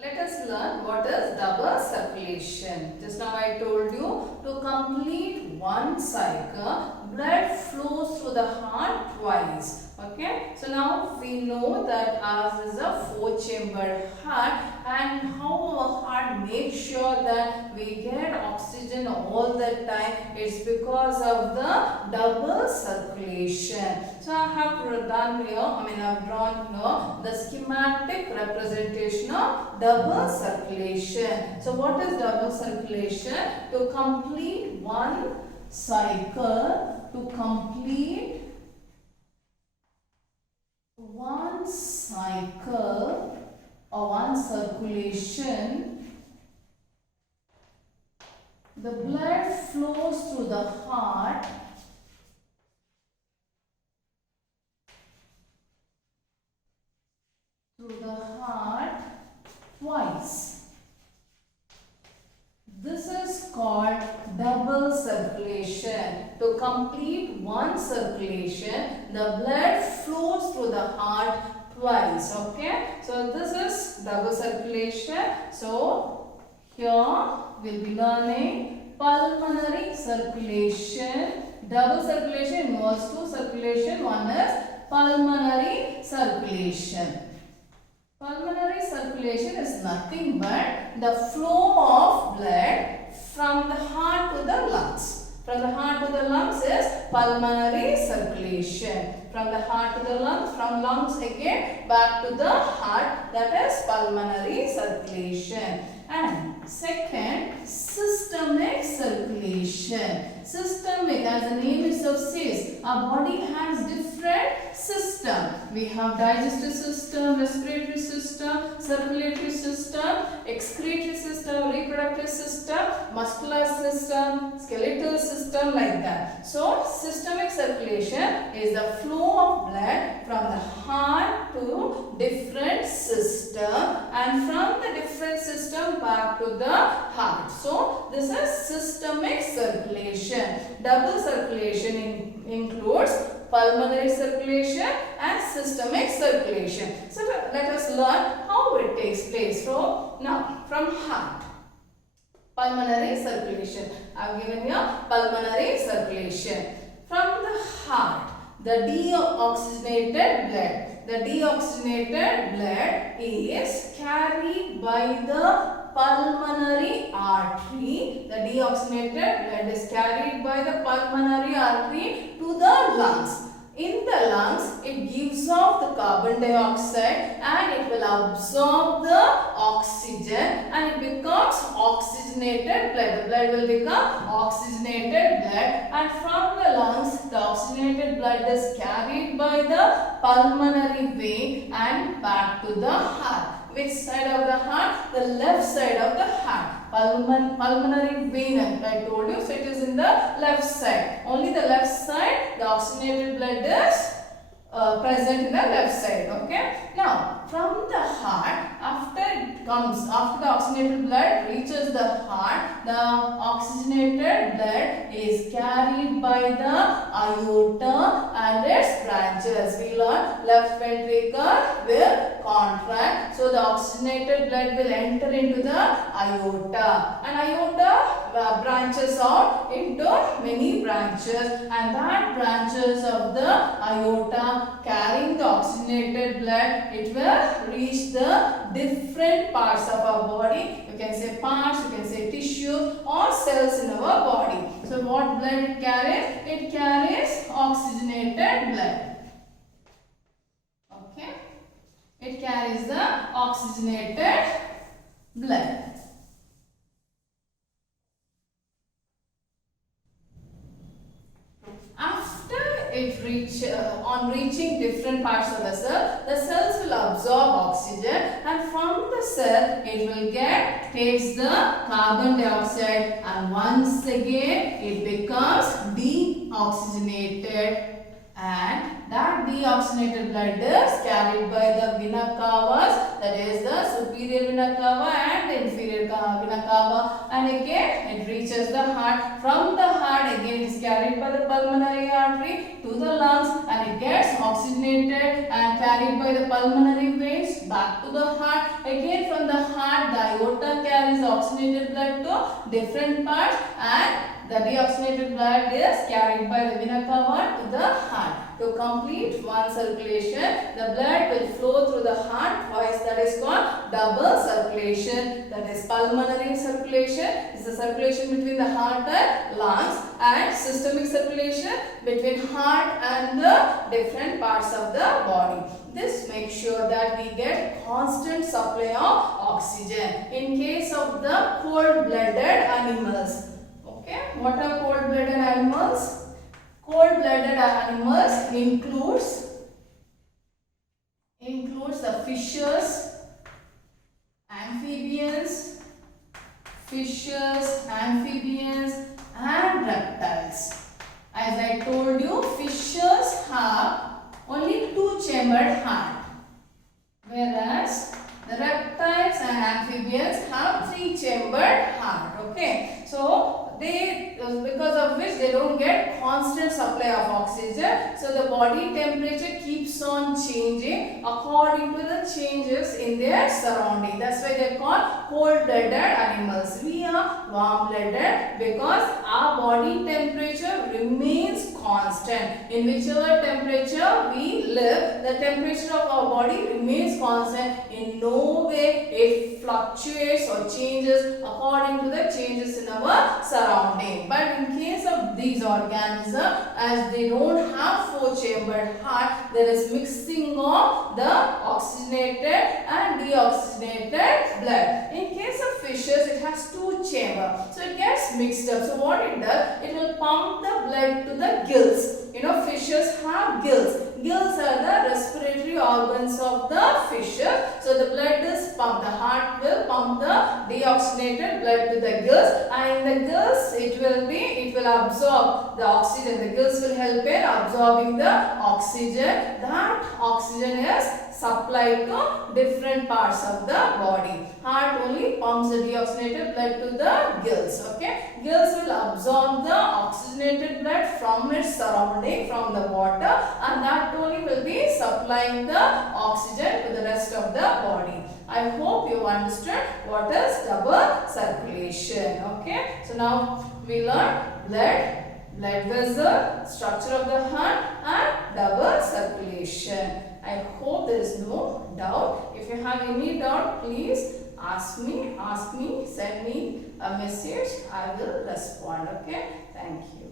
let us learn what is double circulation. Just now I told you, to complete one cycle, blood flows through the heart twice. Okay, so now we know that ours is a four-chambered heart, and how our heart makes sure that we get oxygen all the time. It's because of the double circulation. So I have done here, I've drawn here the schematic representation of double circulation. So what is double circulation? To complete one cycle, or one circulation, the blood flows through the heart twice. This is called double circulation. To complete one circulation, the blood flows through the heart twice. Okay, so this is double circulation. So here we'll be learning pulmonary circulation. Double circulation involves two circulation. One is pulmonary circulation. Pulmonary circulation is nothing but the flow of blood from the heart to the lungs. From the heart to the lungs is pulmonary circulation. From the heart to the lungs, from lungs again back to the heart, that is pulmonary circulation. And second, systemic circulation. Systemic, as the name itself says, our body has different system. We have digestive system, respiratory system, circulatory system, excretory system, reproductive system, muscular system, skeletal system, like that. So systemic circulation is the flow of blood from the heart to different system, and from the different system back to the heart. So this is systemic circulation. Double circulation includes pulmonary circulation and systemic circulation. So let us learn how it takes place. So now from heart, pulmonary circulation. I have given you pulmonary circulation. From the heart, the deoxygenated blood. The deoxygenated blood is carried by the pulmonary artery. The deoxygenated blood is carried by the pulmonary artery to the lungs. In the lungs, it gives off the carbon dioxide and it will absorb the oxygen and it becomes oxygenated blood. The blood will become oxygenated blood, and from the lungs, the oxygenated blood is carried by the pulmonary vein and back to the heart. Which side of the heart? The left side of the heart. Pulmonary vein, I told you, so it is in the left side. Only the left side, the oxygenated blood is present in the left side. Okay. Now, from the heart, after the oxygenated blood reaches the heart, the oxygenated blood is carried by the aorta and its branches. We learn left ventricle will contract, so the oxygenated blood will enter into the aorta, and aorta branches out into many branches, and that branches of the aorta carrying the oxygenated blood, it will reach the different parts of our body. You can say parts, you can say tissue or cells in our body. So what blood it carries? It carries oxygenated blood. Okay. It carries the oxygenated blood. On reaching different parts of the cells will absorb oxygen, and from the cell it will takes the carbon dioxide, and once again it becomes deoxygenated, and that deoxygenated blood is carried by the vena cavas, that is the superior vena cava and the inferior vena cava, and again it reaches the heart. From the heart again it is carried by the pulmonary artery to the lungs, and it gets oxygenated and carried by the pulmonary veins back to the heart. Again from the heart aorta carries oxygenated blood to different parts, and the deoxygenated blood is carried by the vena cava to the heart. To complete one circulation, the blood will flow through the heart twice. That is called double circulation. That is pulmonary circulation. Is the circulation between the heart and lungs, and systemic circulation between heart and the different parts of the body. This makes sure that we get constant supply of oxygen. In case of the cold-blooded animals. Okay, what are cold-blooded animals? Cold-blooded animals includes the fishes, amphibians, and reptiles. As I told you, fishes have only two-chambered heart, whereas the reptiles and amphibians have three-chambered heart. Okay, so because of which they don't get constant supply of oxygen, so the body temperature keeps on changing according to the changes in their surrounding. That's why they are called cold-blooded animals. We are warm-blooded because our body temperature remains constant. In whichever temperature we live, the temperature of our body remains constant. In no way it fluctuates or changes according to the changes in our surrounding. But in case of these organisms, as they don't have four-chambered heart, there is mixing of the oxygenated and deoxygenated blood. In case of fishes, it has two chambers, so it gets mixed up. So what it does, it will pump the blood to the gills. You know, fishes have gills. Gills are the respiratory organs of the fishes. So the blood is pumped. The heart will pump the deoxygenated blood to the gills, and in the gills it will absorb the oxygen. The gills will help in absorbing the oxygen. That oxygen is supplied to different parts of the body. Heart only pumps the deoxygenated blood to the gills. Okay, gills will absorb the oxygenated blood from its surrounding, from the water, and that only will be supplying the oxygen to the rest of the body. I hope you understood what is double circulation. Okay, so now we learn blood vessel, structure of the heart, and double circulation. I hope there is no doubt. If you have any doubt, please ask me, send me a message. I will respond. Okay, thank you.